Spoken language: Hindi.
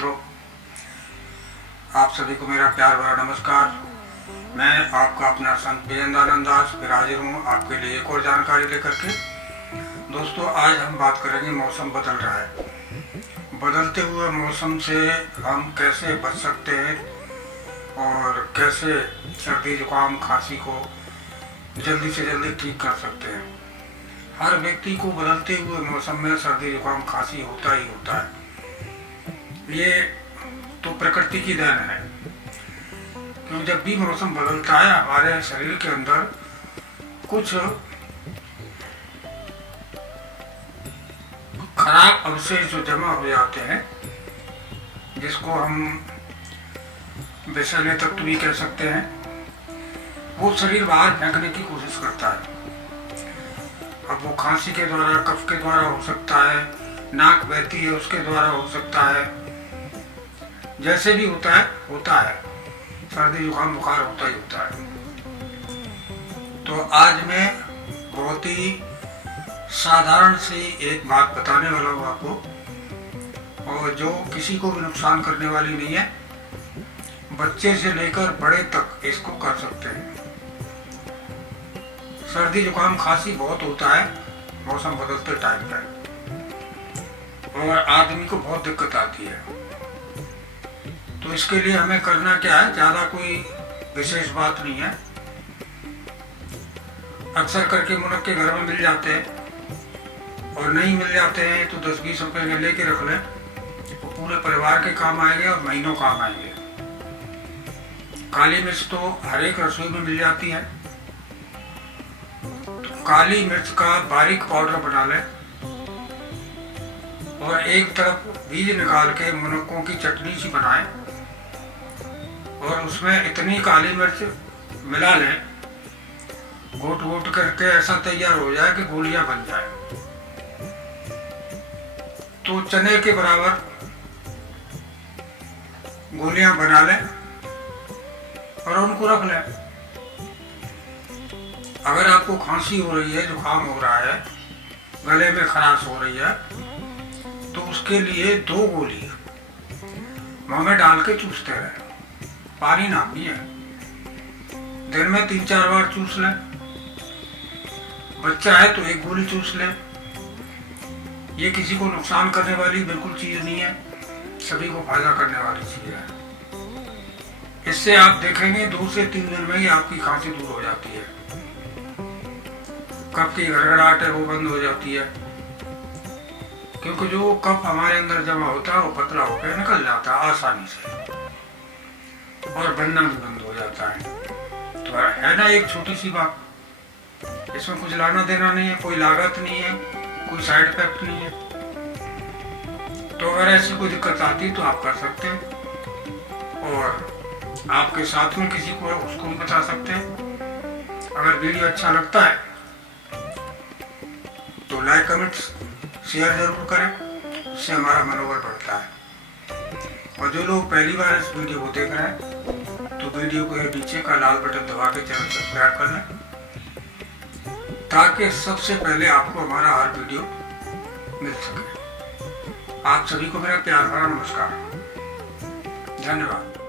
मित्रों, आप सभी को मेरा प्यार भरा नमस्कार। मैं आपका अपना संत विजेंद्रानंद दास फिर हाजिर हूँ आपके लिए एक और जानकारी लेकर के। दोस्तों, आज हम बात करेंगे मौसम बदल रहा है, बदलते हुए मौसम से हम कैसे बच सकते हैं और कैसे सर्दी जुकाम खांसी को जल्दी से जल्दी ठीक कर सकते हैं। हर व्यक्ति को बदलते हुए मौसम में सर्दी जुकाम खांसी होता ही होता है। ये तो प्रकृति की देन है, क्योंकि जब भी मौसम बदलता है हमारे शरीर के अंदर कुछ खराब अवशेष जो जमा हो जाते हैं, जिसको हम विषैले तत्व भी कह सकते हैं, वो शरीर बाहर फेंकने की कोशिश करता है। अब वो खांसी के द्वारा, कफ के द्वारा हो सकता है, नाक बहती है उसके द्वारा हो सकता है, जैसे भी होता है सर्दी जुकाम बुखार होता ही होता है। तो आज मैं बहुत ही साधारण सी एक बात बताने वाला हूँ आपको, और जो किसी को भी नुकसान करने वाली नहीं है। बच्चे से लेकर बड़े तक इसको कर सकते हैं। सर्दी जुकाम खांसी बहुत होता है मौसम बदलते टाइम पर, और आदमी को बहुत दिक्कत आती है। तो इसके लिए हमें करना क्या है, ज़्यादा कोई विशेष बात नहीं है। अक्सर करके मुनक्के घर में मिल जाते हैं, और नहीं मिल जाते हैं तो 10-20 रुपए में लेके रख लें, वो पूरे परिवार के काम आएंगे और महीनों काम आएंगे। काली मिर्च तो हर एक रसोई में मिल जाती है। काली मिर्च का बारीक पाउडर बना लें, और एक तरफ बीज निकाल के मुनक्कों की चटनी सी बनाएं, और उसमें इतनी काली मिर्च मिला लें, घोट घोट करके ऐसा तैयार हो जाए कि गोलियां बन जाए। तो चने के बराबर गोलियां बना लें और उनको रख लें। अगर आपको खांसी हो रही है, जुकाम हो रहा है, गले में खराश हो रही है, तो उसके लिए 2 गोली मुंह में डाल के चूसते रहे, पानी ना पिए। दिन में 3-4 बार चूस लें। बच्चा है तो 1 गोली चूस लें। ये किसी को नुकसान करने वाली बिल्कुल चीज नहीं है, सभी को फायदा करने वाली चीज है। इससे आप देखेंगे 2 से 3 दिन में ही आपकी खांसी दूर हो जाती है, कफ की गड़गड़ाहट है वो बंद हो जाती है, क्योंकि जो कफ हमारे अंदर जमा होता है वो पतला होकर निकल जाता है आसानी से, और बनना भी बंद हो जाता है। तो है ना एक छोटी सी बात, इसमें कुछ लाना देना नहीं है, कोई लागत नहीं है, कोई साइड इफेक्ट नहीं है। तो अगर ऐसी कोई दिक्कत आती है तो आप कर सकते हैं, और आपके साथ में किसी को उसको भी बता सकते हैं। अगर वीडियो अच्छा लगता है तो लाइक कमेंट शेयर जरूर करें, उससे हमारा मनोबल बढ़ता है। और जो लोग पहली बार इस वीडियो को देख रहे हैं तो वीडियो को नीचे का लाल बटन दबा के चैनल सब्सक्राइब कर लें, ताकि सबसे पहले आपको हमारा हर वीडियो मिल सके। आप सभी को मेरा प्यार भरा नमस्कार। धन्यवाद।